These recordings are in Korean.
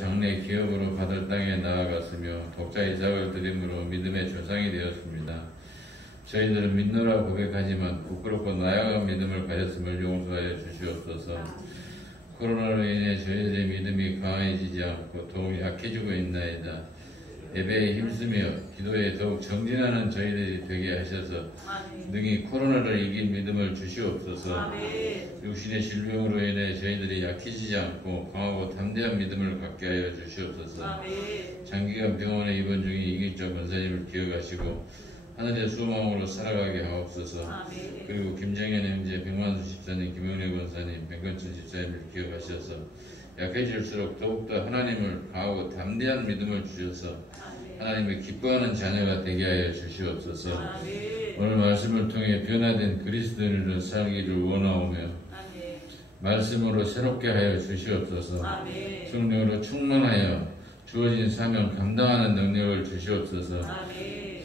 장래 기업으로 받을 땅에 나아갔으며 독자 이삭을 드림으로 믿음의 조상이 되었습니다. 저희들은 믿노라 고백하지만 부끄럽고 나약한 믿음을 가졌음을 용서하여 주시옵소서. 코로나로 인해 저희들의 믿음이 강해지지 않고 더욱 약해지고 있나이다. 예배에 힘쓰며 기도에 더욱 정진하는 저희들이 되게 하셔서 능히 코로나를 이긴 믿음을 주시옵소서. 육신의 질병으로 인해 저희들이 약해지지 않고 강하고 담대한 믿음을 갖게 하여 주시옵소서. 장기간 병원에 입원 중인 이기적 권사님을 기억하시고 하늘의 소망으로 살아가게 하옵소서. 그리고 김정현 형제, 백만수 집사님, 김영래 권사님, 백건천 집사님을 기억하셔서 약해질수록 더욱더 하나님을 강하고 담대한 믿음을 주셔서 하나님을 기뻐하는 자녀가 되게 하여 주시옵소서. 오늘 말씀을 통해 변화된 그리스도인으로 살기를 원하오며 말씀으로 새롭게 하여 주시옵소서. 성령으로 충만하여 주어진 사명 감당하는 능력을 주시옵소서.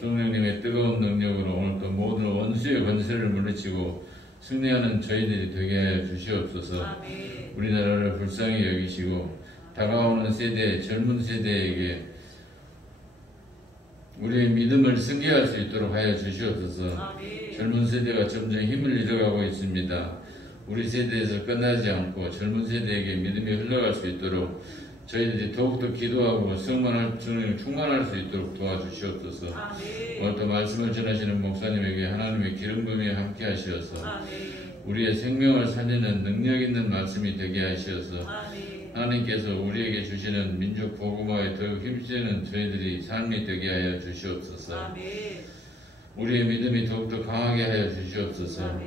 성령님의 뜨거운 능력으로 오늘도 모든 원수의 권세를 물리치고 승리하는 저희들이 되게 하여 주시옵소서. 우리나라를 불쌍히 여기시고 다가오는 세대, 젊은 세대에게 우리의 믿음을 승계할 수 있도록 하여 주시옵소서. 젊은 세대가 점점 힘을 잃어가고 있습니다. 우리 세대에서 끝나지 않고 젊은 세대에게 믿음이 흘러갈 수 있도록 저희들이 더욱더 기도하고 성령을 충만할 수 있도록 도와주시옵소서. 오늘도 말씀을 전하시는 목사님에게 하나님의 기름 부음이 함께 하시어서 우리의 생명을 살리는 능력 있는 말씀이 되게 하시어서 하나님께서 우리에게 주시는 민족 복음화에 더욱 힘쓰는 저희들이 삶이 되게 하여 주시옵소서. 우리의 믿음이 더욱더 강하게 하여 주시옵소서.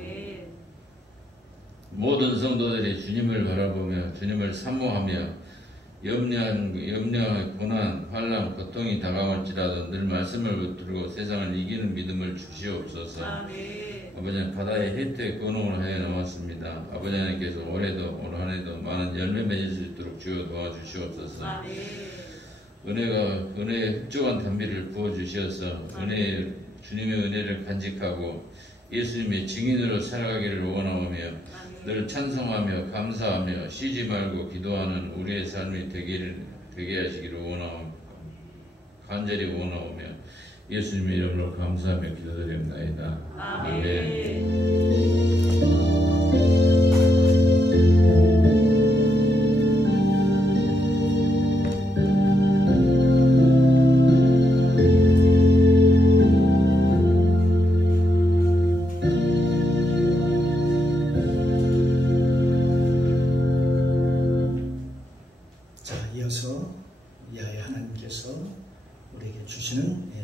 모든 성도들이 주님을 바라보며 주님을 사모하며 염려와 고난, 환난, 고통이 다가올지라도 늘 말씀을 붙들고 세상을 이기는 믿음을 주시옵소서. 아버지 하나님, 바다의 혜택 건너을 하여 나왔습니다. 아버지 하나님께서 올해도 올 한해도 많은 열매 맺을 수 있도록 주여 도와주시옵소서. 은혜의 흡족한 단비를 부어주셔서 주님의 은혜를 간직하고 예수님의 증인으로 살아가기를 원하오며 늘 찬송하며 감사하며 쉬지 말고 기도하는 우리의 삶이 되게 하시기를 원하오며 간절히 원하오며 예수님의 이름으로 감사하며 기도드립니다. 아멘.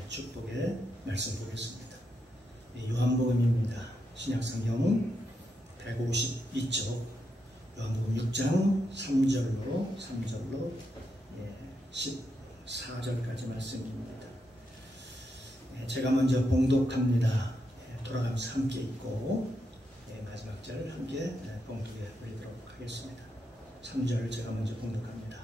축복의 말씀 보겠습니다. 요한복음입니다. 신약성경 152쪽 요한복음 6장 3절로 14절까지 말씀입니다. 제가 먼저 봉독합니다. 돌아가면서 함께 읽고 마지막 절 함께 봉독해 드리도록 하겠습니다. 3절 제가 먼저 봉독합니다.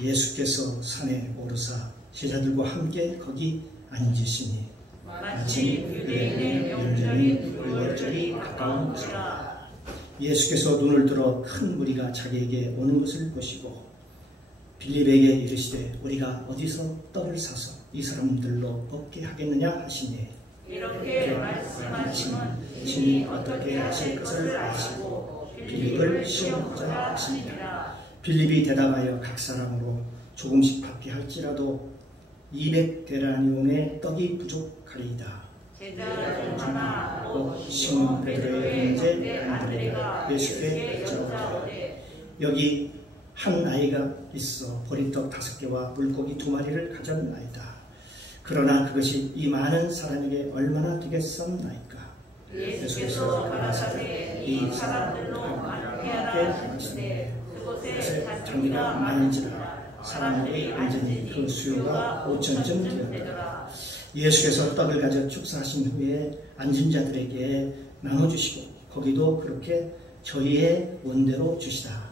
예수께서 산에 오르사 제자들과 함께 거기 앉으시니 마침 유대인의 명절인 유월절이 가까운지라. 예수께서 눈을 들어 큰 무리가 자기에게 오는 것을 보시고 빌립에게 이르시되 우리가 어디서 떡을 사서 이 사람들로 먹게 하겠느냐 하시니 이렇게 말씀하시면 신이 어떻게 하실 것을 아시고 빌립을 시험하자 하시니라. 빌립이 대답하여 각 사람으로 조금씩 받게 할지라도 200데나리온의 떡이 부족하리이다. 제자들 하나 곧 시몬 베드로의 형제 안드레가 예수께 여쭈었되 여기 한 아이가 있어 보리떡 5개와 물고기 2마리를 가졌나이다. 그러나 그것이 이 많은 사람에게 얼마나 되겠사옵나이까. 예수께서 가라사대 이 사람들로 함께 하시되 그곳에 장기가 많은지라. 사람들이 앉으니 그 수요가 5,000쯤 되었더라. 예수께서 떡을 가져 축사하신 후에 앉은 자들에게 나눠주시고 거기도 그렇게 저희의 원대로 주시다.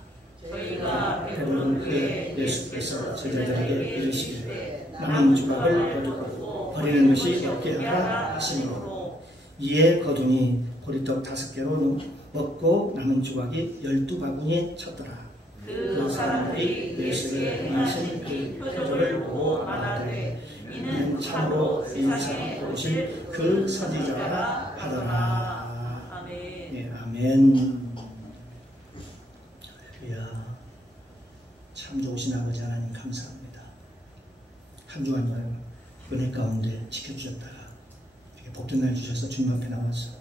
저희가 배부른 후에 예수께서 제자들에게 이르시되 남은 조각을 거두고 버리는 것이 없게 하라 하시므로 이에 거두니 보리떡 5개로 먹고 남은 조각이 12바구니에 찼더라. 그 사람들이 예수의 행하신 그 표적을 보고 말하되 이는 참으로 세상에 오실 그 선지자라 하더라. 아멘. 네, 아멘. 할렐루야. 참 좋으신 아버지 하나님 감사합니다. 한 주간 은혜 가운데 지켜주셨다가 이렇게 복된 날 주셔서 주님 앞에 나와서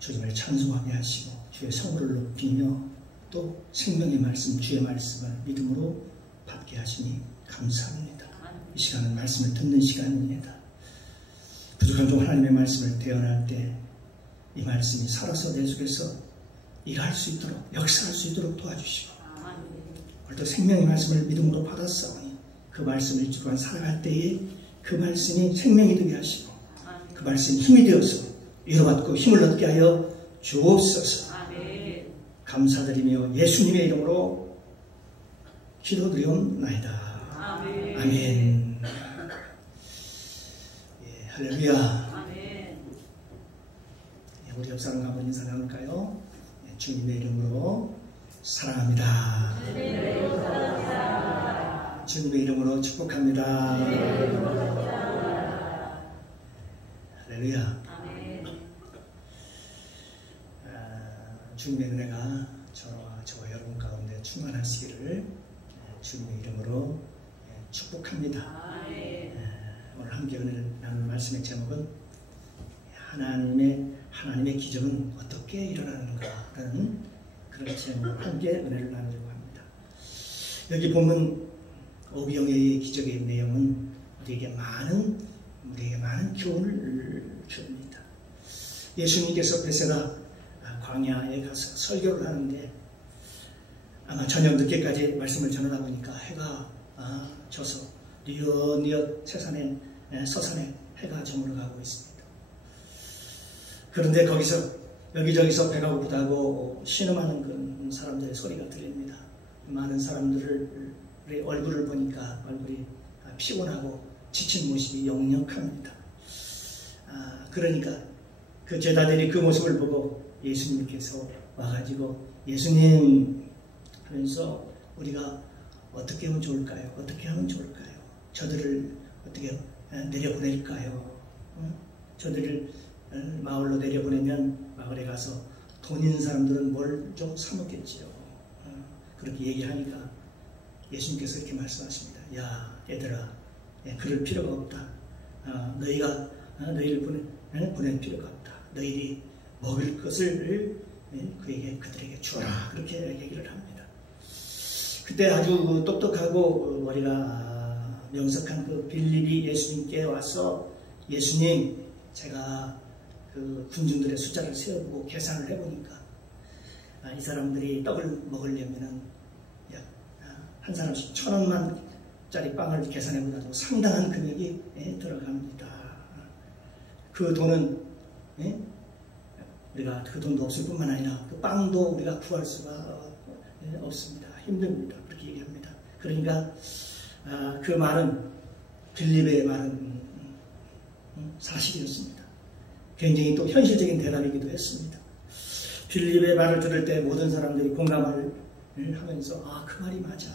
주님을 찬송하게 하시고 주의 성부를 높이며 또 생명의 말씀, 주의 말씀을 믿음으로 받게 하시니 감사합니다. 이 시간은 말씀을 듣는 시간입니다. 부족한 종 하나님의 말씀을 대언할 때 이 말씀이 살아서 내 속에서 일할 수 있도록, 역사할 수 있도록 도와주시고 오늘도 생명의 말씀을 믿음으로 받았사오니 그 말씀을 일주간 살아갈 때에 그 말씀이 생명이 되게 하시고 그 말씀이 힘이 되어서 위로받고 힘을 얻게 하여 주옵소서. 감사드리며 예수님의 이름으로 기도드리옵나이다. 아멘. 예, 할렐루야. 우리 옆 사람 한번 인사 나눌까요? 예, 주님의 이름으로 사랑합니다. 주님의 이름으로 축복합니다. 할렐루야. 주님의 은혜가 저와 여러분 가운데 충만하시기를 주님의 이름으로 축복합니다. 오늘 함께 은혜를 나눌 말씀의 제목은 하나님의 기적은 어떻게 일어나는가라는 그런 제목으로 함께 은혜를 나누려고 합니다. 여기 보면 오병이어의 기적의 내용은 우리에게 많은 교훈을 줍니다. 예수님께서 베세다 광야에 가서 설교를 하는데 아마 저녁 늦게까지 말씀을 전하다 보니까 해가 져서 뉘엿뉘엿 서산에 해가 저물어 가고 있습니다. 그런데 거기서 여기저기서 배가 고프다고 신음하는 그런 사람들의 소리가 들립니다. 많은 사람들의 얼굴을 보니까 얼굴이 피곤하고 지친 모습이 역력합니다. 그러니까 그 제자들이 그 모습을 보고 예수님께서 와가지고 예수님 하면서 우리가 어떻게 하면 좋을까요? 어떻게 하면 좋을까요? 저들을 어떻게 내려보낼까요? 저들을 마을로 내려보내면 마을에 가서 돈 있는 사람들은 뭘 좀 사먹겠지요. 그렇게 얘기하니까 예수님께서 이렇게 말씀하십니다. 야 얘들아, 그럴 필요가 없다. 너희가 너희를 보낼 필요가 없다. 너희들이 먹을 것을 그들에게 주어라. 그렇게 얘기를 합니다. 그때 아주 똑똑하고 머리가 명석한 그 빌립이 예수님께 와서 예수님, 제가 그 군중들의 숫자를 세어보고 계산을 해보니까 이 사람들이 떡을 먹으려면은 한 사람씩 1,000원만짜리 빵을 계산해보다도 상당한 금액이 들어갑니다. 그 돈은 우리가 그 돈도 없을 뿐만 아니라 그 빵도 우리가 구할 수가 없습니다. 힘듭니다. 그렇게 얘기합니다. 그러니까 그 말은 빌립의 말은 사실이었습니다. 굉장히 또 현실적인 대답이기도 했습니다. 빌립의 말을 들을 때 모든 사람들이 공감을 하면서 그 말이 맞아.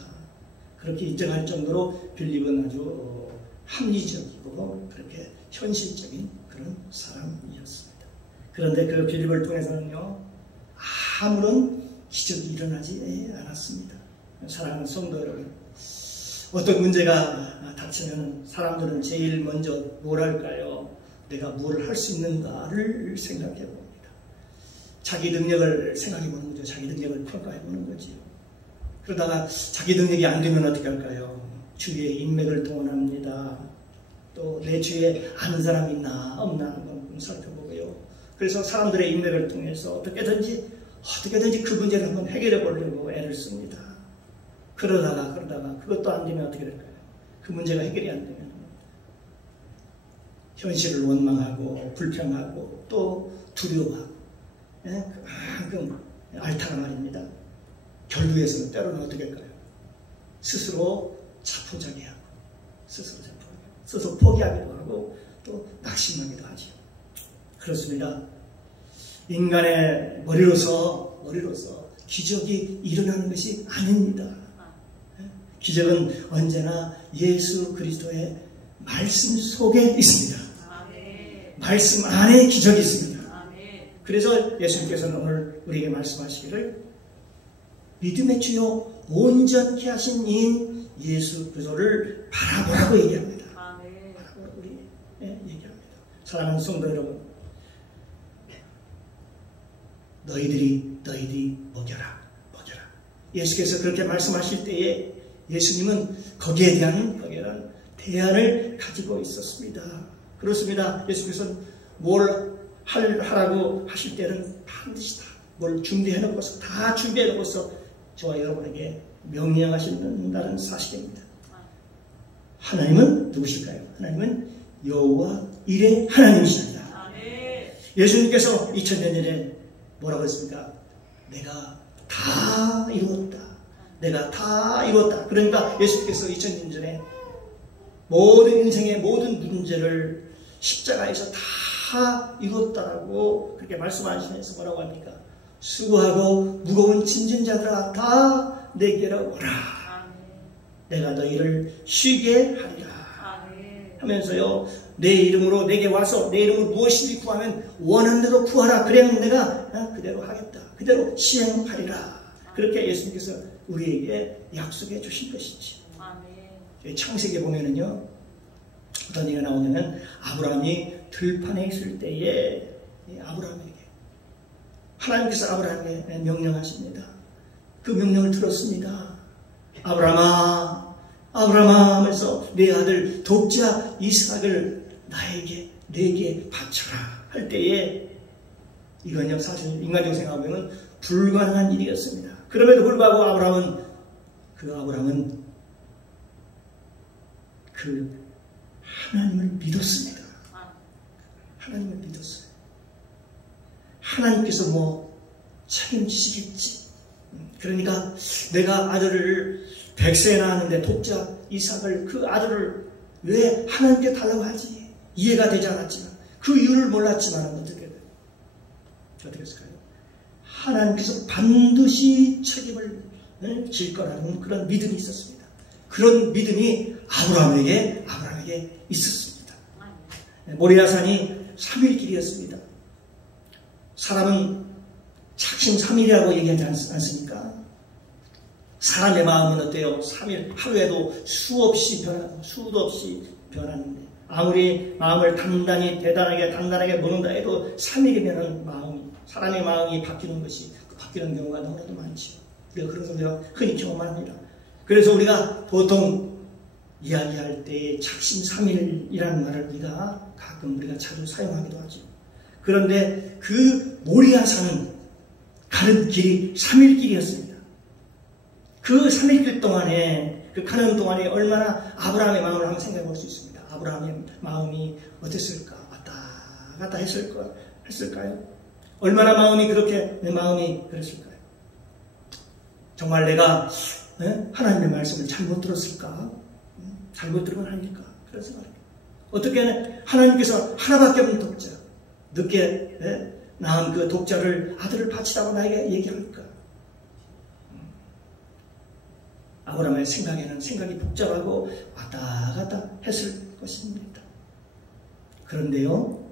그렇게 인정할 정도로 빌립은 아주 합리적이고 그렇게 현실적인 그런 사람이었습니다. 그런데 그 빌립을 통해서는요, 아무런 기적이 일어나지 않았습니다. 사랑하는 성도 여러분, 어떤 문제가 닥치면 사람들은 제일 먼저 뭘 할까요? 내가 뭘 할 수 있는가를 생각해 봅니다. 자기 능력을 생각해 보는 거죠. 자기 능력을 평가해 보는 거지요. 그러다가 자기 능력이 안 되면 어떻게 할까요? 주위의 인맥을 동원합니다. 또 내 주위에 아는 사람이 있나 없나 한번 살펴보고요. 그래서 사람들의 인맥을 통해서 어떻게든지 그 문제를 한번 해결해 보려고 애를 씁니다. 그러다가 그것도 안 되면 어떻게 될까요? 그 문제가 해결이 안 되면 현실을 원망하고 불평하고 또 두려워하고 그만큼 앓다가 말입니다. 결국에서는 때로는 어떻게 할까요? 스스로 자포자기하고 스스로 포기하기도 하고 또 낙심하기도 하죠. 그렇습니다. 인간의 머리로서 기적이 일어나는 것이 아닙니다. 기적은 언제나 예수 그리스도의 말씀 속에 있습니다. 말씀 안에 기적이 있습니다. 그래서 예수님께서는 오늘 우리에게 말씀하시기를 믿음의 주요 온전케 하신 이인 예수 그리스도를 바라보라고 얘기합니다. 바라보라고 얘기합니다. 사랑하는 성도 여러분, 너희들이 먹여라. 예수께서 그렇게 말씀하실 때에 예수님은 거기에 대한 대안을 가지고 있었습니다. 그렇습니다. 예수께서는 뭘 하라고 하실 때는 반드시 뭘 준비해놓고서 다 준비해놓고서 저와 여러분에게 명령하신다는 사실입니다. 하나님은 누구실까요? 하나님은 여호와 일의 하나님이십니다. 예수님께서 2000년 전에 뭐라고 했습니까? 내가 다 이루었다. 내가 다 이루었다. 그러니까 예수님께서 2000년 전에 모든 인생의 모든 문제를 십자가에서 다 이루었다라고 그렇게 말씀하시면서 뭐라고 합니까? 수고하고 무거운 짐진 자들아 다 내게로 오라. 내가 너희를 쉬게 하리라. 하면서요, 내 이름으로 내게 와서 내 이름으로 무엇이든지 구하면 원하는 대로 구하라. 그러면 내가 그대로 하겠다. 그대로 시행하리라. 그렇게 예수님께서 우리에게 약속해 주신 것이지. 창세기에 보면은요, 어떤 얘기가 나오냐면 아브라함이 들판에 있을 때에 아브라함에게 하나님께서 아브라함에게 명령하십니다. 그 명령을 들었습니다. 아브라함아 하면서 내 아들 독자 이삭을 내게 바쳐라 할 때에 이건요 사실 인간적으로 생각하면 불가능한 일이었습니다. 그럼에도 불구하고 아브라함은 그 하나님을 믿었습니다. 하나님을 믿었어요. 하나님께서 뭐 책임지시겠지. 그러니까 내가 아들을 100세에 낳았는데 독자 이삭을 그 아들을 왜 하나님께 달라고 하지? 이해가 되지 않았지만 그 이유를 몰랐지만 어떻게 했을까요? 하나님께서 반드시 책임을 질 거라는 그런 믿음이 있었습니다. 그런 믿음이 아브라함에게 있었습니다. 모리아산이 3일 길이었습니다. 사람은 작심삼일이라고 얘기하지 않습니까? 사람의 마음은 어때요? 3일 하루에도 수도 없이 변하는데 아무리 마음을 단단하게 먹는다 해도 3일이면 사람의 마음이 바뀌는 경우가 너무나도 많죠. 우리가 그런 것을 흔히 경험합니다. 그래서 우리가 보통 이야기할 때 작심삼일이라는 말을 우리가 자주 사용하기도 하죠. 그런데 그 모리아산은 가는 길이 3일 길이었습니다. 그 3일 길 동안에 가는 동안에 얼마나 아브라함의 마음을 한번 생각해 볼 수 있습니다. 아브라함의 마음이 어땠을까? 왔다 갔다 했을까요? 얼마나 마음이 그랬을까요? 정말 내가 하나님의 말씀을 잘못 들었을까? 잘못 들으면 아닐까? 그런 생각입니다. 어떻게 하나님께서 하나밖에 없는 독자, 늦게 낳은 그 독자를 아들을 바치라고 나에게 얘기할까? 아브라함의 생각이 복잡하고 왔다 갔다 했을 것입니다. 그런데요,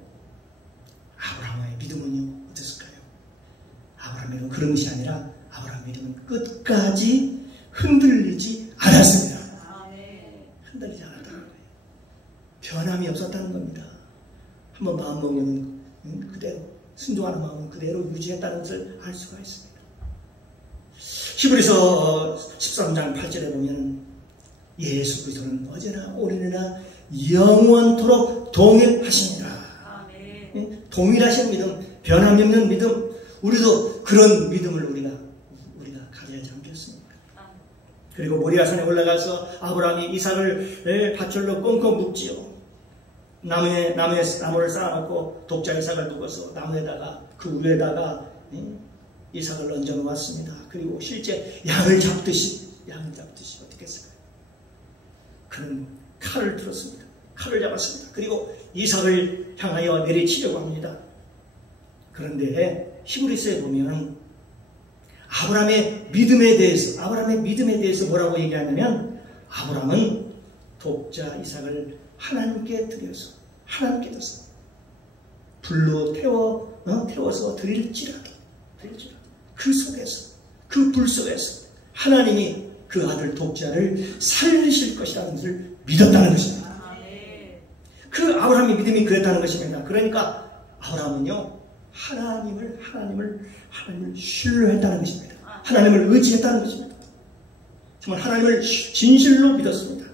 아브라함의 믿음은요, 어땠을까요? 아브라함의 믿음은 그런 것이 아니라 아브라함의 믿음은 끝까지 흔들리지 않았습니다. 흔들리지 않았다는 거예요. 변함이 없었다는 겁니다. 한번 마음 먹으면 그대로, 순종하는 마음은 그대로 유지했다는 것을 알 수가 있습니다. 히브리서 13장 8절에 보면 예수 그리스도는 어제나 오늘이나 영원토록 동일하시니라. 동일하신 믿음, 변함이 없는 믿음, 우리도 그런 믿음을 우리가 가져야지 않겠습니까? 그리고 모리아산에 올라가서 아브라함이 이삭을 밧줄로 꽁꽁 묶지요. 나무를 쌓아놓고 독자 이삭을 두고서 나무에다가 그 위에다가 이삭을 얹어 놓았습니다. 그리고 실제 양을 잡듯이 어떻게 했을까요? 그는 칼을 들었습니다. 칼을 잡았습니다. 그리고 이삭을 향하여 내리치려고 합니다. 그런데 히브리서에 보면 아브라함의 믿음에 대해서 뭐라고 얘기하냐면 아브라함은 독자 이삭을 하나님께 드려서 불로 태워서 드릴지라도 그 속에서 그 불 속에서 하나님이 그 아들 독자를 살리실 것이라는 것을 믿었다는 것입니다. 그 아브라함의 믿음이 그랬다는 것입니다. 그러니까 아브라함은요 하나님을 신뢰했다는 것입니다. 하나님을 의지했다는 것입니다. 정말 하나님을 진실로 믿었습니다.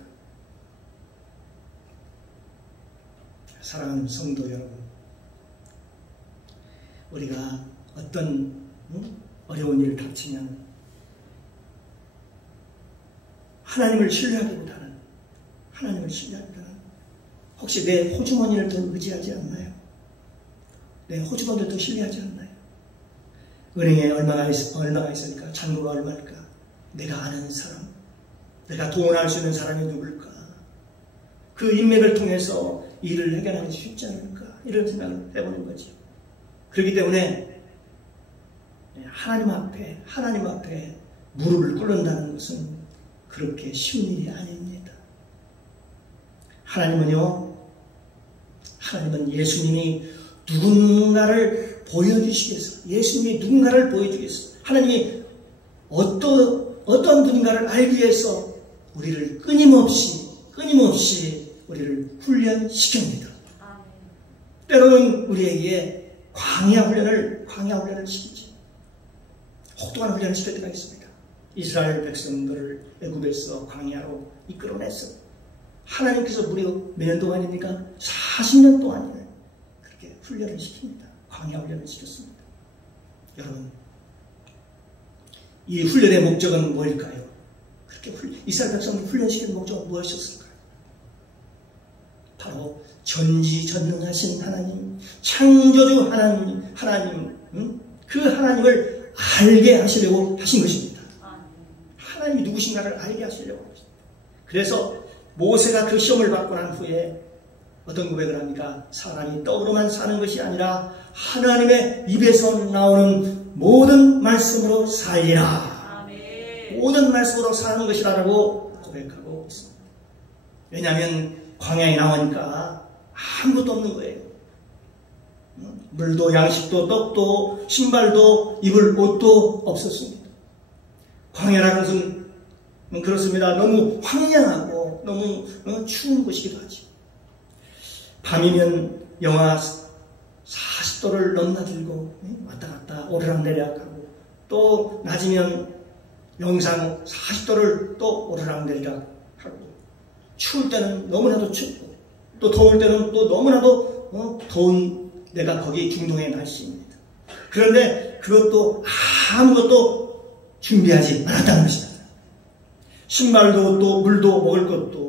사랑하는 성도 여러분, 우리가 어떤 어려운 일을 닥치면 하나님을 신뢰하기보다는 혹시 내 호주머니를 더 의지하지 않나요? 내 호주머니를 더 신뢰하지 않나요? 은행에 얼마가 있으니까 잔고가 얼마일까? 내가 아는 사람, 내가 도움할 수 있는 사람이 누굴까? 그 인맥을 통해서 일을 해결하기 쉽지 않을까? 이런 생각을 해보는 거죠. 그렇기 때문에 하나님 앞에 무릎을 꿇는다는 것은 그렇게 쉬운 일이 아닙니다. 하나님은 예수님이 누군가를 보여주시기 위해서 하나님이 어떤 분인가를 알기 위해서 우리를 끊임없이 우리를 훈련시킵니다. 때로는 우리에게 광야 훈련을 시키지. 혹독한 훈련을 시킬 때가 있습니다. 이스라엘 백성들을 애굽에서 광야로 이끌어냈어. 하나님께서 무려 몇 년 동안입니까? 40년 동안을 그렇게 훈련을 시킵니다. 광야 훈련을 시켰습니다. 여러분, 이 훈련의 목적은 뭘까요? 그렇게 이스라엘 백성을 훈련시키는 목적은 무엇이었을까요? 바로 전지전능하신 하나님, 창조주 하나님, 그 하나님을 알게 하시려고 하신 것입니다. 하나님이 누구신가를 알게 하시려고 하신 것입니다. 그래서 모세가 그 시험을 받고 난 후에 어떤 고백을 합니까? 사람이 떡으로만 사는 것이 아니라 하나님의 입에서 나오는 모든 말씀으로 살리라. 모든 말씀으로 사는 것이라고 고백하고 있습니다. 왜냐하면 광야에 나오니까 아무것도 없는 거예요. 물도 양식도 떡도 신발도 입을 옷도 없었습니다. 광야라는 것은 그렇습니다. 너무 황량하고 너무 추운 곳이기도 하지. 밤이면 영하 40도를 넘나들고 왔다 갔다 오르락내리락하고, 또 낮이면 영상 40도를 또 오르락내리락하고, 추울 때는 너무나도 춥고 또 더울 때는 또 너무나도 더운 내가 거기 중동의 날씨입니다. 그런데 그것도 아무것도 준비하지 않았다는 것입니다. 신발도 또 물도 먹을 것도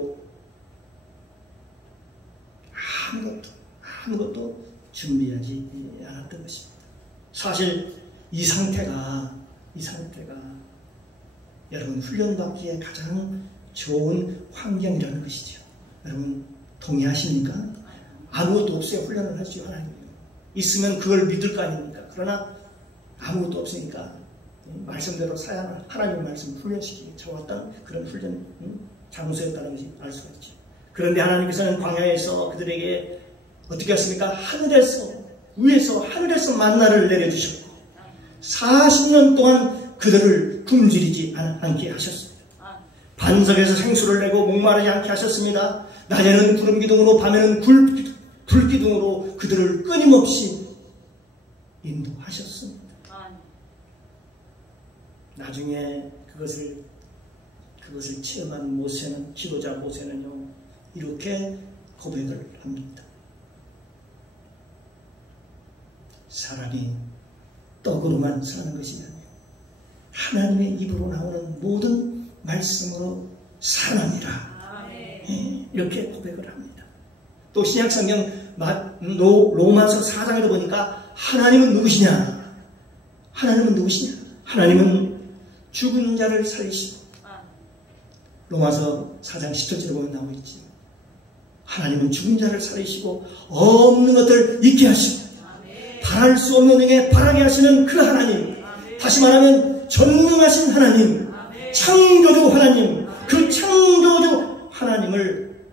아무것도 준비하지 않았던 것입니다. 사실 이 상태가 여러분 훈련받기에 가장 좋은 환경이라는 것이죠. 여러분 동의하십니까? 아무것도 없어야 훈련을 하죠. 하나님이 있으면 그걸 믿을 거 아닙니까? 그러나 아무것도 없으니까 말씀대로 하나님의 말씀 훈련시키기 좋았던 그런 훈련 장소였다는 것이 알 수가 있죠. 그런데 하나님께서는 광야에서 그들에게 어떻게 했습니까? 위에서 하늘에서 만나를 내려주셨고 40년 동안 그들을 굶주리지 않게 하셨습니다. 반석에서 생수를 내고 목마르지 않게 하셨습니다. 낮에는 구름기둥으로 밤에는 불기둥으로 그들을 끊임없이 인도하셨습니다. 나중에 그것을 체험한 지도자 모세는요, 이렇게 고백을 합니다. 사람이 떡으로만 사는 것이 아니라 하나님의 입으로 나오는 모든 말씀으로 사느니라. 이렇게 고백을 합니다. 또 신약성경 로마서 4장에도 보니까 하나님은 누구시냐? 하나님은 죽은 자를 살리시고, 로마서 4장 10절에 보면 나오고 있지. 하나님은 죽은 자를 살리시고 없는 것들 있게 하시고 바랄 수 없는 능에 바라게 하시는 그 하나님, 다시 말하면 전능하신 하나님, 창조주 하나님, 그 창조주 하나님을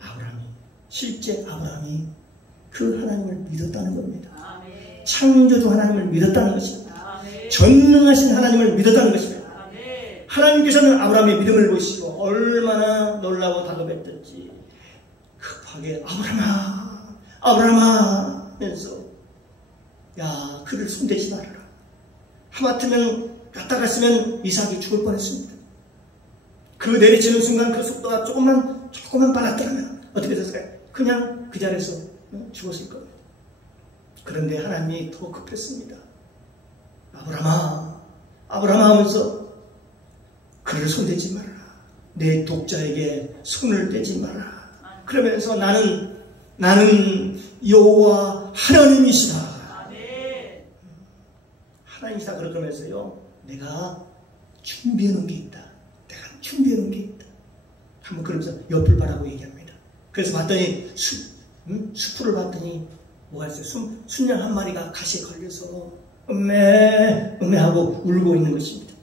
아브라함이, 실제 아브라함이 그 하나님을 믿었다는 겁니다. 창조주 하나님을 믿었다는 것입니다. 전능하신 하나님을 믿었다는 것입니다. 하나님께서는 아브라함의 믿음을 보시고 얼마나 놀라고 다급했던지 급하게 아브라함아, 아브라함아 하면서 야, 그를 손대지 말아라. 하마터면 갔다갔으면 이삭이 죽을 뻔했습니다. 그 내리치는 순간 그 속도가 조금만 빨랐더라면 어떻게 됐을까요? 그냥 그 자리에서 죽었을 겁니다. 그런데 하나님이 더 급했습니다. 아브라함아, 아브라함아 하면서 그를 손대지 말아라. 내 독자에게 손을 대지 말아라. 그러면서 나는 여호와 하나님이시다. 하나님이시다 그러면서요, 내가 준비해 놓은 게 있다. 내가 준비해 놓은 게 있다. 한번 그러면서 옆을 바라고 얘기합니다. 그래서 봤더니 수풀을 봤더니 뭐가 있어요? 순양 한 마리가 가시에 걸려서 하고 울고 있는 것입니다.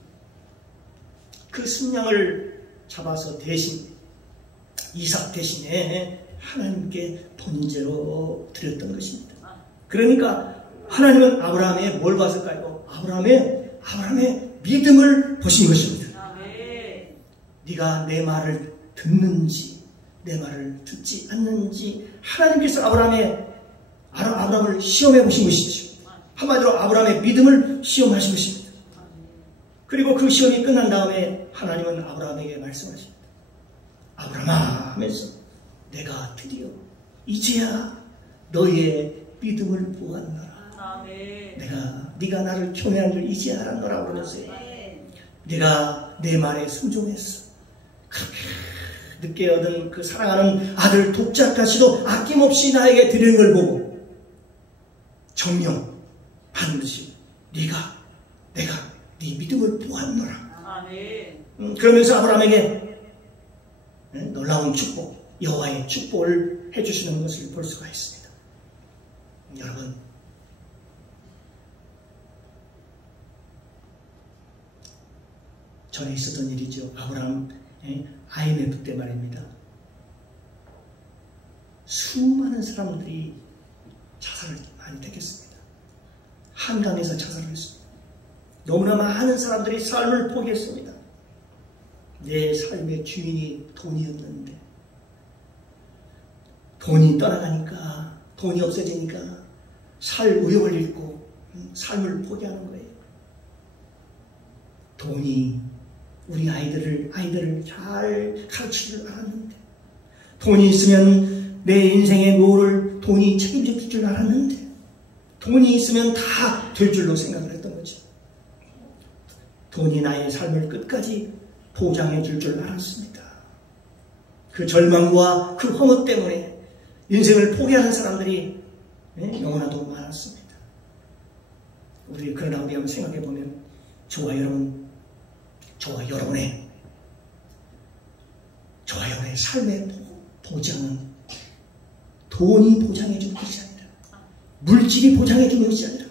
그 순양을 잡아서 대신 이삭 대신에 하나님께 번제로 드렸던 것입니다. 그러니까 하나님은 아브라함의 뭘 봤을까요? 아브라함의 믿음을 보신 것입니다. 네가 내 말을 듣는지 내 말을 듣지 않는지 하나님께서 아브라함을 시험해 보신 것이죠. 한마디로 아브라함의 믿음을 시험하신 것입니다. 그리고 그 시험이 끝난 다음에 하나님은 아브라함에게 말씀하십니다. 아브라함아 하면서 내가 드디어 이제야 너의 믿음을 보았노라. 네가 나를 교회한 줄 이제야 알았노라 그러면서요. 내가 내 말에 순종했어. 그렇게 늦게 얻은 그 사랑하는 아들 독자까지도 아낌없이 나에게 드리는 걸 보고 정녕 반드시 내가 네 믿음을 보았노라. 그러면서 아브라함에게 놀라운 축복, 여호와의 축복을 해주시는 것을 볼 수가 있습니다. 여러분, 전에 있었던 일이죠. 아브라함 IMF 때 말입니다. 수많은 사람들이 자살을 많이 택했습니다. 한강에서 자살을 했습니다. 너무나 많은 사람들이 삶을 포기했습니다. 내 삶의 주인이 돈이었는데 돈이 떠나가니까, 돈이 없어지니까 살 의욕을 잃고 삶을 포기하는 거예요. 돈이 우리 아이들을 잘 가르칠 줄 알았는데, 돈이 있으면 내 인생의 노를 돈이 책임져 줄 줄 알았는데, 돈이 있으면 다 될 줄로 생각을 했던 거지. 돈이 나의 삶을 끝까지 보장해 줄 줄 알았습니다. 그 절망과 그 허무 때문에 인생을 포기하는 사람들이 너무나도 많았습니다. 우리 그러나 우리 한번 생각해 보면 저와 여러분의 삶의 보장은 돈이 보장해 주는 것이 아니라, 물질이 보장해 주는 것이 아니라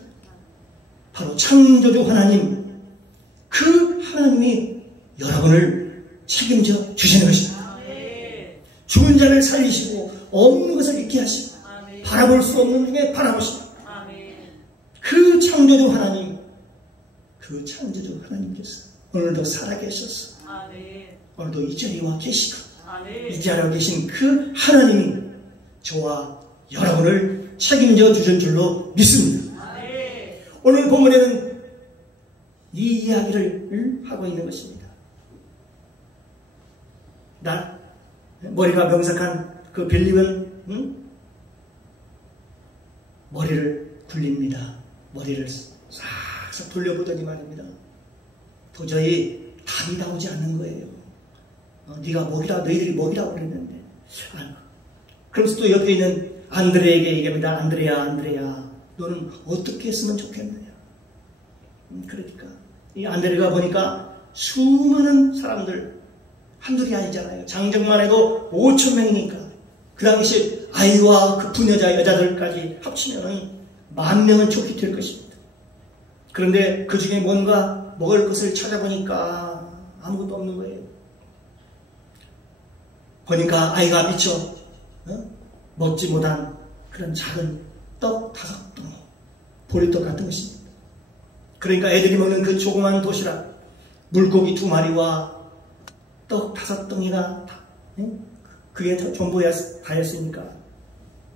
바로 창조주 하나님, 그 하나님이 여러분을 책임져 주시는 것입니다. 죽은 자를 살리시고 없는 것을 있게 하시고 바라볼 수 없는 중에 바라보시고, 그 창조주 하나님, 그 창조주 하나님께서 오늘도 살아계셔서 오늘도 이 자리에 와 계시고 이 자리에 계신 그 하나님이 저와 여러분을 책임져 주실 줄로 믿습니다. 오늘 본문에는 이 이야기를 하고 있는 것입니다. 머리가 명석한 그 빌립은 머리를 굴립니다. 머리를 싹싹 돌려보더니 말입니다. 도저히 답이 나오지 않는 거예요. 너희들이 먹이라고 그랬는데. 그러면서 또 옆에 있는 안드레에게 얘기합니다. 안드레야, 너는 어떻게 했으면 좋겠느냐. 그러니까 이 안드레가 보니까 수많은 사람들, 한둘이 아니잖아요. 장정만 해도 5,000명이니까 그 당시 아이와 그 부녀자 여자들까지 합치면 10,000명은 좋게 될 것입니다. 그런데 그 중에 뭔가 먹을 것을 찾아보니까 아무것도 없는 거예요. 보니까 아이가 미처 먹지 못한 그런 작은 떡 5덩이, 보리떡 같은 것입니다. 그러니까 애들이 먹는 그 조그만 도시락, 물고기 2마리와 떡 5덩이가 그게 전부 다였으니까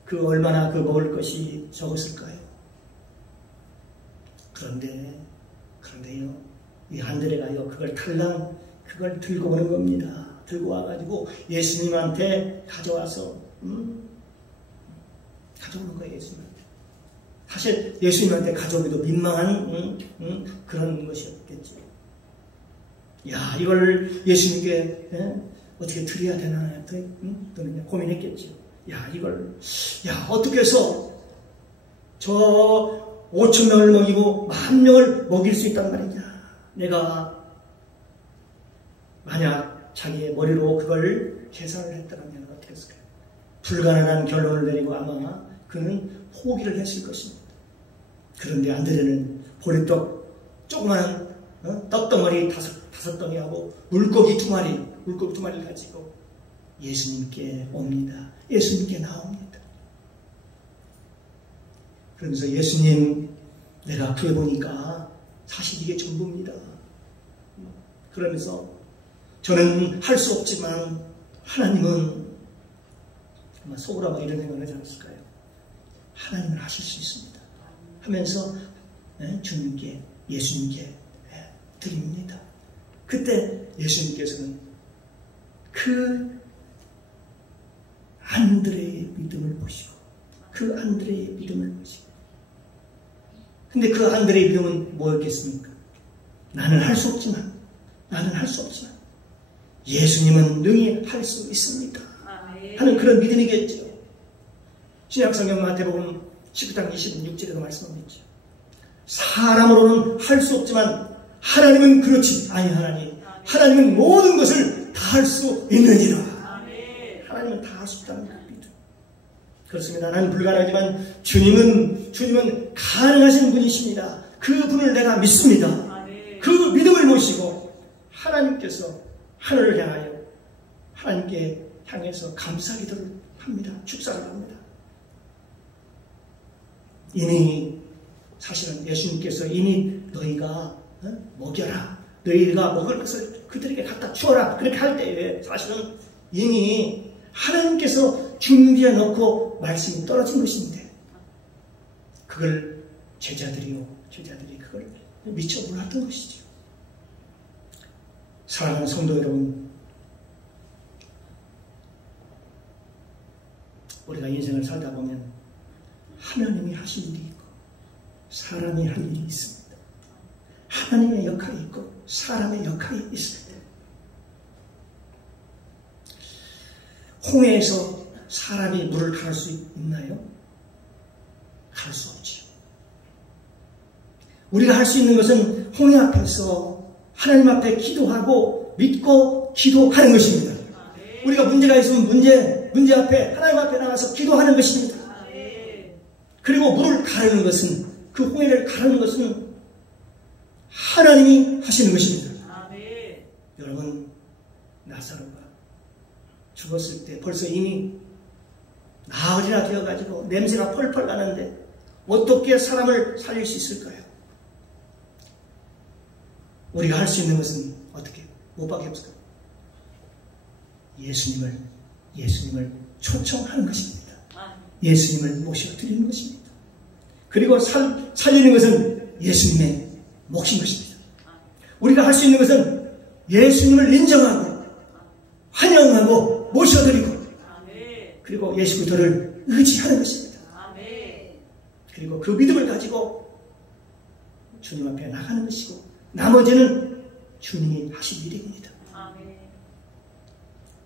그 얼마나 그 먹을 것이 적었을까요? 그런데요, 이 안드레가요, 그걸 달랑 그걸 들고 오는 겁니다. 들고 와가지고 예수님한테 가져와서 가져오는 거예요. 예수님한테. 사실 예수님한테 가져오기도 민망한 그런 것이었겠죠. 야, 이걸 예수님께 어떻게 드려야 되나 또는 고민했겠죠. 어떻게 해서 저 5,000명을 먹이고 10,000명을 먹일 수 있단 말이냐. 내가 만약 자기의 머리로 그걸 계산을 했다면 어떻게 했을까요? 불가능한 결론을 내리고 아마 그는 포기를 했을 것입니다. 그런데 안드레는 보리떡 조그만 떡덩어리 5덩이하고 물고기 2마리를 가지고 예수님께 옵니다. 예수님께 나옵니다. 그러면서 예수님, 내가 구해보니까 사실 이게 전부입니다. 그러면서 저는 할 수 없지만 하나님은, 아마 속으로 아마 이런 생각을 하지 않았을까요? 하나님은 하실 수 있습니다 하면서 주님께, 예수님께 드립니다. 그때 예수님께서는 그 안드레의 믿음을 보시고, 근데 그 안드레의 믿음은 뭐였겠습니까? 나는 할 수 없지만 예수님은 능히 할 수 있습니다 하는 그런 믿음이겠죠. 신약성경 마태복음 19장 26절에도 말씀하겠죠. 사람으로는 할 수 없지만 하나님은 그렇지 아니하나니 하나님은 모든 것을 다 할 수 있느니라. 하나님은 다 할 수 있다는 그 믿음. 그렇습니다. 나는 불가능하지만 주님은 가능하신 분이십니다. 그 분을 내가 믿습니다. 그 믿음을 모시고 하나님께서 하늘을 향하여 하나님께 향해서 감사기도를 합니다. 축사를 합니다. 이미 사실은 예수님께서 이미 너희가 먹여라, 너희가 먹을 것을 그들에게 갖다 주어라, 그렇게 할 때에 사실은 이미 하나님께서 준비해 놓고 말씀이 떨어진 것인데 그걸 제자들이 그걸 미처 몰랐던 것이죠. 사랑하는 성도 여러분, 우리가 인생을 살다 보면 하나님이 하실 일이 있고 사람이 할 일이 있습니다. 하나님의 역할이 있고 사람의 역할이 있습니다. 홍해에서 사람이 물을 갈을 수 있나요? 갈 수 없죠. 우리가 할 수 있는 것은 홍해 앞에서 하나님 앞에 기도하고 믿고 기도하는 것입니다. 우리가 문제가 있으면 문제 앞에 하나님 앞에 나가서 기도하는 것입니다. 그리고 물을 가르는 것은, 그 홍해를 가르는 것은 하나님이 하시는 것입니다. 여러분, 나사로가 죽었을 때 벌써 이미 나흘이나 되어가지고 냄새가 펄펄 나는데 어떻게 사람을 살릴 수 있을까요? 우리가 할 수 있는 것은 어떻게? 못 밖에 없을까요? 예수님을 초청하는 것입니다. 예수님을 모셔드리는 것입니다. 그리고 살리는 것은 예수님의 몫인 것입니다. 우리가 할 수 있는 것은 예수님을 인정하고 환영하고 모셔드리고 그리고 예수 그리스도를 의지하는 것입니다. 그리고 그 믿음을 가지고 주님 앞에 나가는 것이고 나머지는 주님이 하실 일입니다.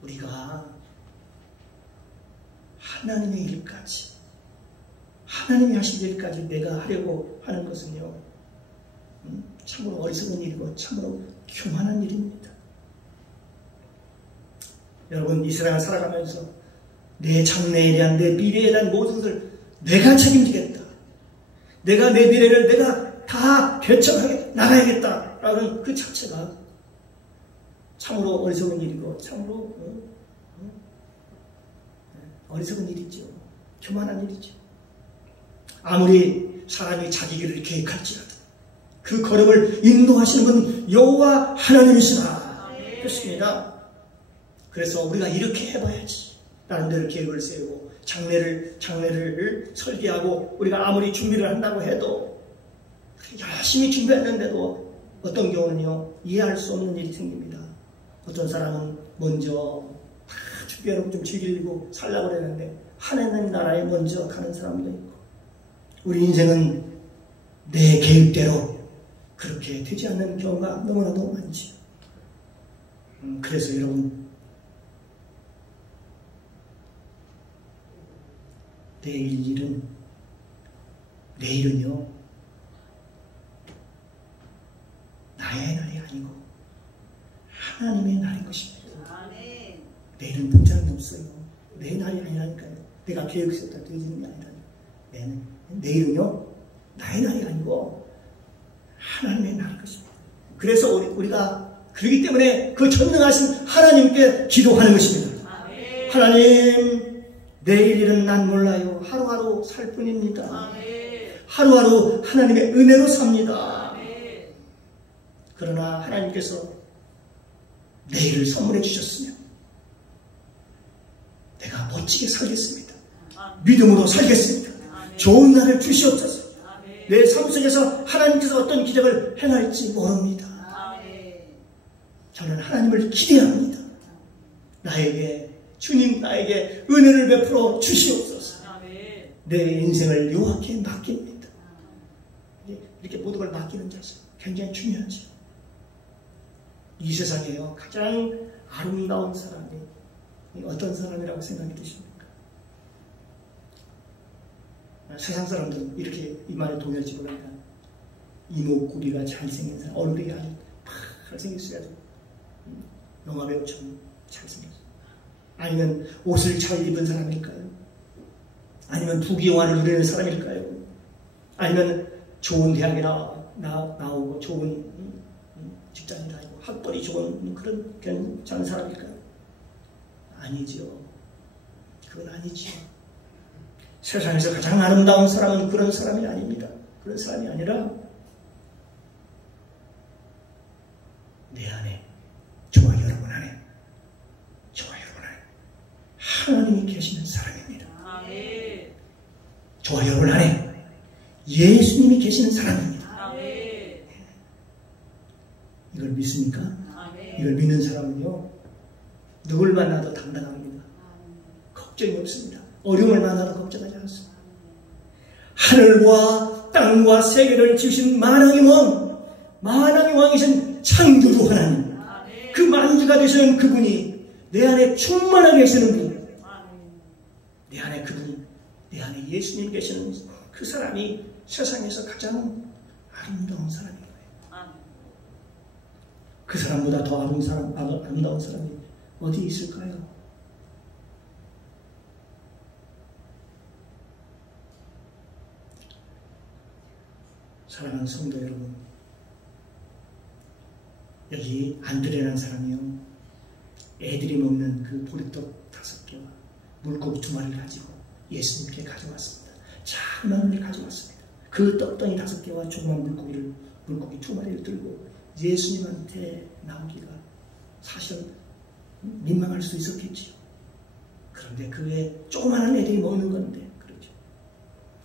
우리가 하나님의 일까지, 하나님이 하실 일까지 내가 하려고 하는 것은요, 참으로 어리석은 일이고 참으로 교만한 일입니다. 여러분, 이 세상을 살아가면서 내 장래에 대한, 내 미래에 대한 모든 것을 내가 책임지겠다. 내가 내 미래를 내가 다 개척하게 나가야겠다라는 그 자체가 참으로 어리석은 일이고 참으로 어리석은 일이죠. 교만한 일이죠. 아무리 사람이 자기 길을 계획할지라도 그 걸음을 인도하시는 분 여호와 하나님이시라 그렇습니다. 그래서 우리가 이렇게 해봐야지 라는 데를 계획을 세우고 장례를 설계하고 우리가 아무리 준비를 한다고 해도 열심히 준비했는데도 어떤 경우는요 이해할 수 없는 일이 생깁니다. 어떤 사람은 먼저 다 준비해놓고 좀 즐기고 살라고 그랬는데 하나님 나라에 먼저 가는 사람도 있고 우리 인생은 내 계획대로 그렇게 되지 않는 경우가 너무나도 많지요. 그래서 여러분 내일은요 나의 날이 아니고 하나님의 날인 것입니다. 내일은 문제는 없어요. 내 날이 아니라니까요. 내가 계획했다 되지는 게 아니라니까요. 내일은요 나의 날이 아니고 하나님의 날인 것입니다. 그래서 우리가 그렇기 때문에 그 전능하신 하나님께 기도하는 것입니다. 하나님 내일 일은 난 몰라요. 하루하루 살 뿐입니다. 하루하루 하나님의 은혜로 삽니다. 그러나 하나님께서 내일을 선물해 주셨으면 내가 멋지게 살겠습니다. 믿음으로 살겠습니다. 좋은 날을 주시옵소서. 내 삶 속에서 하나님께서 어떤 기적을 행할지 모릅니다. 저는 하나님을 기대합니다. 주님 나에게 은혜를 베풀어 주시옵소서. 내 인생을 여호와께 맡깁니다. 이렇게 모든 걸 맡기는 자세 굉장히 중요하죠. 이 세상에요 가장 아름다운 사람이 어떤 사람이라고 생각이 드십니까? 세상 사람들은 이렇게 이 말에 동의할지 모르니까 이목구비가 잘생긴 사람, 얼굴이 아주 잘생겼어야죠. 영화배우처럼 잘생겼어요. 아니면 옷을 잘 입은 사람일까요? 아니면 부귀영화를 누리는 사람일까요? 아니면 좋은 대학에 나오고 좋은 직장에 다니고 학벌이 좋은 그런 괜찮은 사람일까요? 아니죠. 그건 아니죠. 세상에서 가장 아름다운 사람은 그런 사람이 아닙니다. 그런 사람이 아니라 내 안에, 저와 여러분 안에, 하나님이 계시는 사람입니다. 저와 여러분 안에 예수님이 계시는 사람입니다. 이걸 믿습니까? 이걸 믿는 사람은요 누굴 만나도 당당합니다. 걱정이 없습니다. 어려움을 만나도 걱정하지 않습니다. 하늘과 땅과 세계를 지으신 만왕의 왕이신 창조주 하나님, 그 만주가 되시는 그분이 내 안에 충만하게 계시는 분, 내 안에 그분, 내 안에 예수님 계시는 그 사람이 세상에서 가장 아름다운 사람인 거예요. 그 사람보다 더 아름다운 사람이 어디 있을까요? 사랑하는 성도 여러분, 여기 안드레라는 사람이요 애들이 먹는 그 보리떡 5개와 물고기 2마리를 가지고 예수님께 가져왔습니다. 작은 마늘을 가져왔습니다. 그 떡덩이 5개와 조그만 물고기 2마리를 들고 예수님한테 나오기가 사실은 민망할 수 있었겠지요. 그런데 그게 조그마한 애들이 먹는 건데, 그렇죠.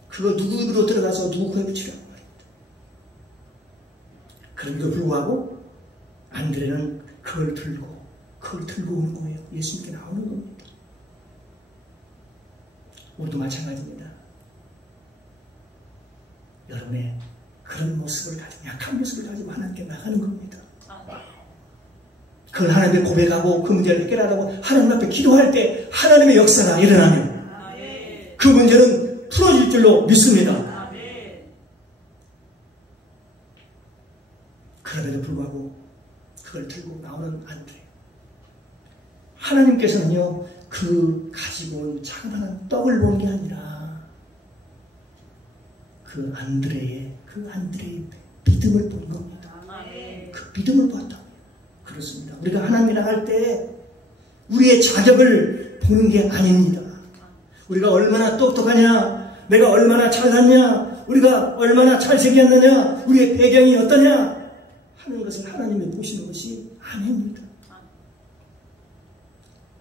그거 누구로 들어가서 누구 코에 붙이려고 말입니다. 그런데도 불구하고 안드레는 그걸 들고 오는 거예요. 예수님께 나오는 겁니다. 우리도 마찬가지입니다. 여러분의 그런 모습을 가지고, 약한 모습을 가지고 하나님께 나가는 겁니다. 그걸 하나님께 고백하고 그 문제를 해결하라고 하나님 앞에 기도할 때 하나님의 역사가 일어나면 그 문제는 풀어질 줄로 믿습니다. 그럼에도 불구하고 그걸 들고 나오는 안드레, 하나님께서는요 그 가지고 온 작은 떡을 본 게 아니라 그 그 안드레의 믿음을 본 겁니다. 그 믿음을 봤다. 그렇습니다. 우리가 하나님이랑 할 때 우리의 자격을 보는 게 아닙니다. 우리가 얼마나 똑똑하냐, 내가 얼마나 잘났냐, 우리가 얼마나 잘생겼느냐, 우리의 배경이 어떠냐 하는 것을 하나님이 보시는 것이 아닙니다.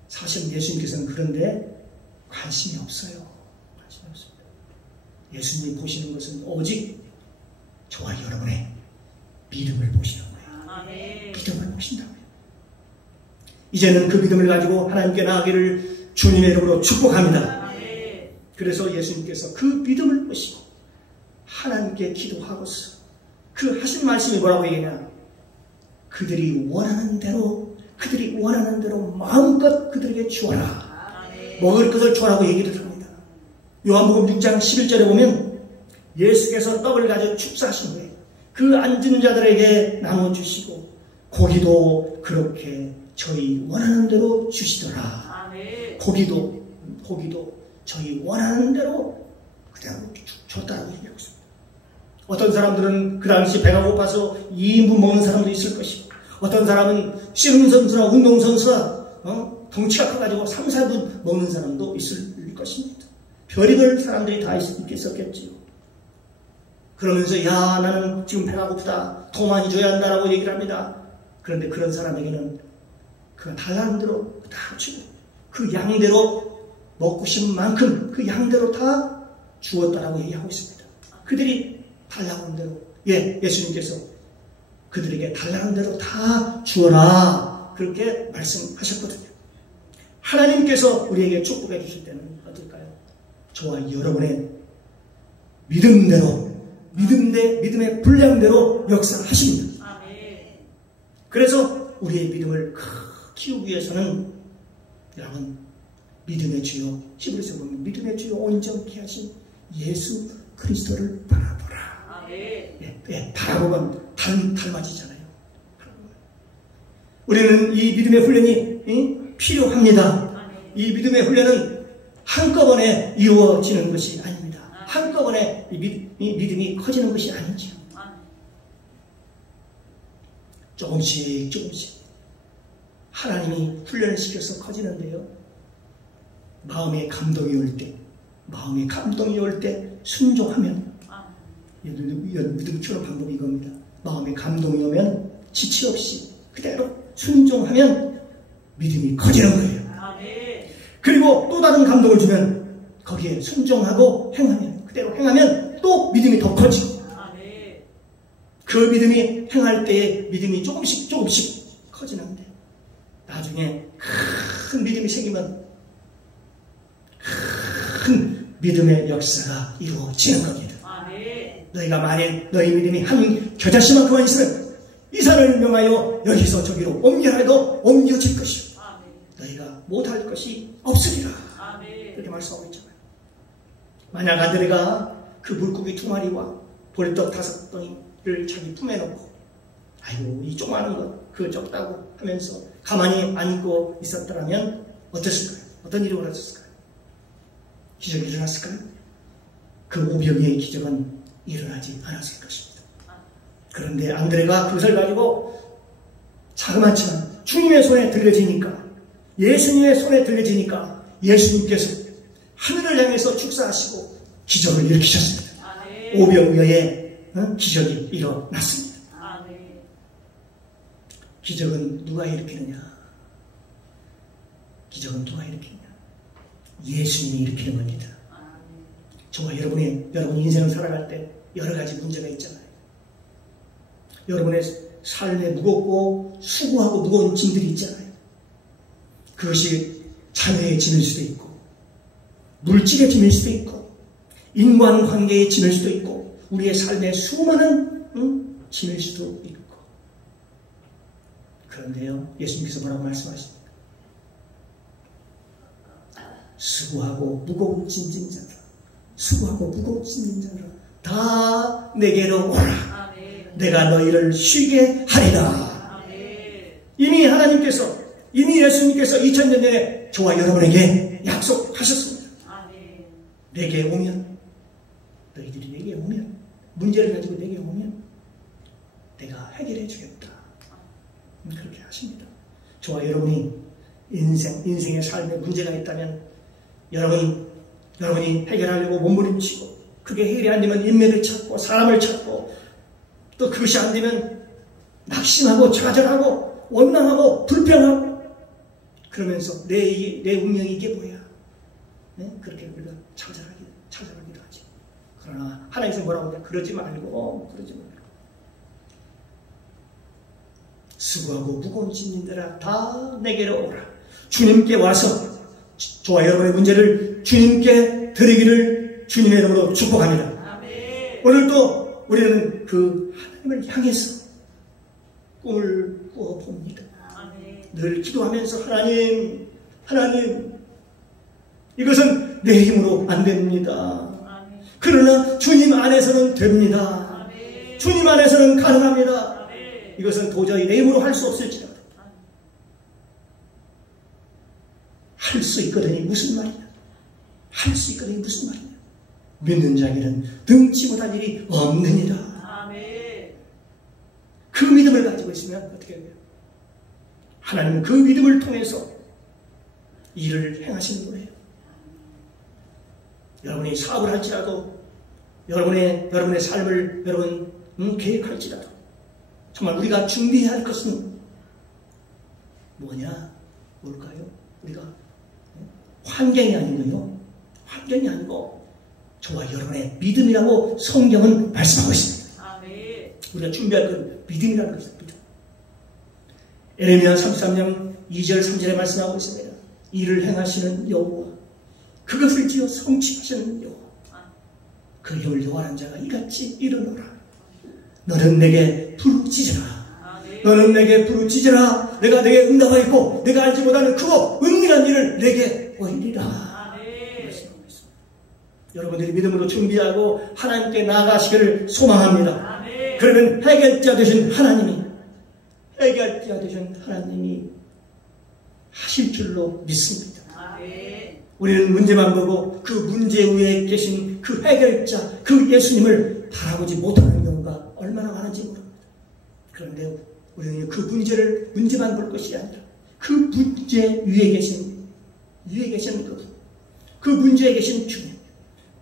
사실 예수님께서는 그런데 관심이 없어요. 관심이 없습니다. 예수님이 보시는 것은 오직 저와 여러분의 믿음을 보시는 거예요. 믿음을 보신다고요. 이제는 그 믿음을 가지고 하나님께 나아가기를 주님의 이름으로 축복합니다. 그래서 예수님께서 그 믿음을 보시고 하나님께 기도하고서 그 하신 말씀이 뭐라고 얘기하냐, 그들이 원하는 대로 마음껏 그들에게 주어라. 먹을 것을 주어라고 얘기를 합니다. 요한복음 6장 11절에 보면 예수께서 떡을 가지고 축사하신 거예요. 그 앉은 자들에게 나눠주시고 고기도 그렇게 저희 원하는 대로 주시더라. 고기도 저희 원하는 대로 그대로 줬다고 얘기하고 있습니다. 어떤 사람들은 그 당시 배가 고파서 2인분 먹는 사람도 있을 것이고, 어떤 사람은 씨름선수나 운동선수나 덩치가 커가지고 3, 4분 먹는 사람도 있을 것입니다. 별의별 사람들이 다 있겠었겠지요. 그러면서 야, 나는 지금 배가 고프다, 더 많이 줘야 한다라고 얘기를 합니다. 그런데 그런 사람에게는 그 달라는 대로 다 주고 그 양대로 먹고 싶은 만큼 그 양대로 다 주었다라고 얘기하고 있습니다. 그들이 달라고 하는 대로, 예수님께서 그들에게 달라는 대로 다 주어라 그렇게 말씀하셨거든요. 하나님께서 우리에게 축복해 주실 때는 어떨까요? 저와 여러분의 믿음대로, 믿음의 분량대로 역사하십니다. 그래서 우리의 믿음을 키우기 위해서는 여러분, 믿음의 주요, 히브리서 보면 믿음의 주요 온전케 하신 예수 그리스도를 바라보라. 바라보면 닮아지잖아요. 우리는 이 믿음의 훈련이 필요합니다. 이 믿음의 훈련은 한꺼번에 이루어지는 것이 아닙니다. 한꺼번에 이 믿음이 커지는 것이 아니죠. 조금씩 하나님이 훈련을 시켜서 커지는데요. 마음에 감동이 올 때 순종하면, 믿음 키우는 방법이 이겁니다. 마음에 감동이 오면 지체 없이 그대로 순종하면 믿음이 커지는 거예요. 그리고 또 다른 감동을 주면 거기에 순종하고 그대로 행하면 또 믿음이 더 커지고, 그 믿음이 행할 때에 믿음이 조금씩 커지는데 나중에 큰 믿음이 생기면 큰 믿음의 역사가 이루어지는 겁니다. 너희가 만일 너희 믿음이 한 겨자씨만큼만 있으면 이 산을 명하여 여기서 저기로 옮겨라 해도 옮겨질 것이요 너희가 못할 것이 없으리라. 그렇게 말씀하고 있잖아요. 만약 아들애가 그 물고기 2마리와 보리떡 5덩이를 자기 품에 넣고, 아이고 이 조그마한 것 그거 적다고 하면서 가만히 안고 있었더라면 어땠을까요? 어떤 일이 벌어졌을까요? 기적이 일어났을까요? 그 오병이의 기적은 일어나지 않았을 것입니다. 그런데 안드레가 그것을 가지고 자그맣지만 주님의 손에 들려지니까, 예수님의 손에 들려지니까 예수님께서 하늘을 향해서 축사하시고 기적을 일으키셨습니다. 오병이어의 기적이 일어났습니다. 기적은 누가 일으키느냐? 기적은 누가 일으키느냐? 예수님이 일으키는 겁니다. 저와 여러분 인생을 살아갈 때 여러 가지 문제가 있잖아요. 여러분의 삶에 무겁고 수고하고 무거운 짐들이 있잖아요. 그것이 자녀의 짐일 수도 있고, 물질의 짐일 수도 있고, 인간관계의 짐일 수도 있고, 우리의 삶의 수많은 짐일 수도 있고. 그런데요, 예수님께서 뭐라고 말씀하십니까? 수고하고 무거운 짐진 자들아 다 내게로 오라. 내가 너희를 쉬게 하리라. 이미 예수님께서 2000년 전에 저와 여러분에게 약속하셨습니다. 내게 오면 너희들이 내게 오면, 문제를 가지고 내게 오면 내가 해결해 주겠다. 그렇게 하십니다. 저와 여러분이 인생의 삶에 문제가 있다면 여러분이 해결하려고 몸부림치고, 그게 해결이 안 되면 인맥을 찾고 사람을 찾고, 또 그것이 안 되면 낙심하고 좌절하고 원망하고 불평하고, 그러면서 내 운명이 이게 뭐야? 네? 그렇게 우리가 찾아가기도 하지. 그러나 하나님께서 뭐라고 하냐? 그러지 말고. 수고하고 무거운 짐진들아 다 내게로 오라. 주님께 와서 저와 여러분의 문제를 주님께 드리기를 주님의 이름으로 축복합니다. 아멘. 오늘도 우리는 그 하나님을 향해서 꿈을 꾸어봅니다. 아멘. 늘 기도하면서 하나님, 이것은 내 힘으로 안 됩니다. 아멘. 그러나 주님 안에서는 됩니다. 아멘. 주님 안에서는 가능합니다. 아멘. 이것은 도저히 내 힘으로 할 수 없을지라도 할 수 있거든이 무슨 말이냐? 할 수 있거든이 무슨 말이냐? 믿는 자에게는 등치 못할 일이 없느니라. 아멘. 그 믿음을 가지고 있으면 어떻게 해요? 하나님은 그 믿음을 통해서 일을 행하시는 거예요. 여러분이 사업을 할지라도, 여러분의 삶을 계획할지라도, 정말 우리가 준비해야 할 것은 뭘까요? 우리가 환경이 아니고요. 환경이 아니고 저와 여러분의 믿음이라고 성경은 말씀하고 있습니다. 아멘. 우리가 준비할 건 믿음이라는 것입니다. 에레미야 33장 2절 3절에 말씀하고 있습니다. 이를 행하시는 여호와, 그것을 지어 성취하시는 여호와, 그 힘을 요하는 자가 이같이 이르노라. 너는 내게 부르짖으라. 너는 내게 부르짖으라. 내가 내게 응답하였고 내가 알지 못하는 크고 은밀한 일을 내게 보이리라. 여러분들이 믿음으로 준비하고 하나님께 나아가시기를 소망합니다. 아멘. 그러면 해결자 되신 하나님이 하실 줄로 믿습니다. 아멘. 우리는 문제만 보고 그 문제 위에 계신 그 해결자, 그 예수님을 바라보지 못하는 경우가 얼마나 많은지 모릅니다. 그런데 우리는 그 문제만 볼 것이 아니라 그 문제 위에 계신 그 문제에 계신 주님,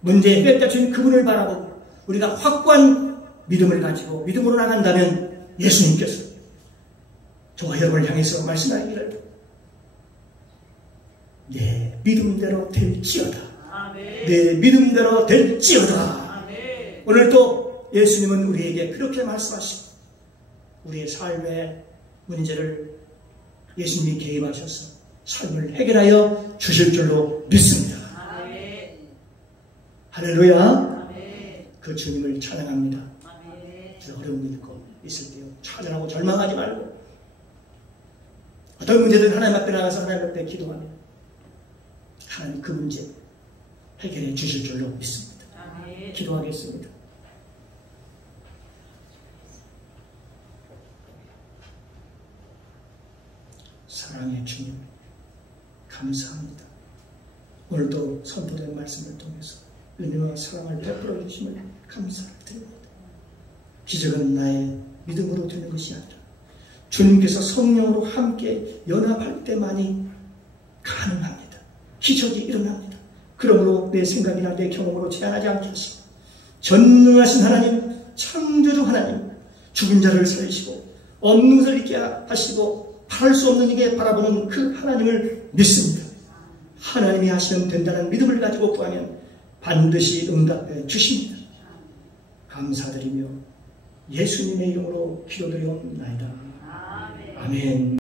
문제의 해결자 주님, 그분을 바라보고 우리가 확고한 믿음을 가지고 믿음으로 나간다면 예수님께서 저와 여러분을 향해서 말씀하기를 내 믿음대로 될지어다. 아멘. 내 믿음대로 될지어다. 아멘. 오늘도 예수님은 우리에게 그렇게 말씀하시고 우리의 삶의 문제를 예수님이 개입하셔서 삶을 해결하여 주실 줄로 믿습니다. 아멘. 할렐루야. 아멘. 그 주님을 찬양합니다. 아멘. 어려움이 있고 있을 때요, 좌절하고 절망하지 말고 어떤 문제든 하나님 앞에 나가서 하나님 앞에 기도하면 하나님 그 문제 해결해 주실 줄로 믿습니다. 아멘. 기도하겠습니다. 사랑의 주님, 감사합니다. 오늘도 선포된 말씀을 통해서 은혜와 사랑을 베풀어 주심을 감사를 드립니다. 기적은 나의 믿음으로 되는 것이 아니라 주님께서 성령으로 함께 연합할 때만이 가능합니다. 기적이 일어납니다. 그러므로 내 생각이나 내 경험으로 제한하지 않게 하시고 전능하신 하나님, 창조주 하나님, 죽은 자를 살리시고 없는 것을 있게 하시고 바랄 수 없는 이게 바라보는 그 하나님을 믿습니다. 하나님이 하시면 된다는 믿음을 가지고 구하면 반드시 응답해 주십니다. 감사드리며 예수님의 이름으로 기도드리옵나이다. 아멘.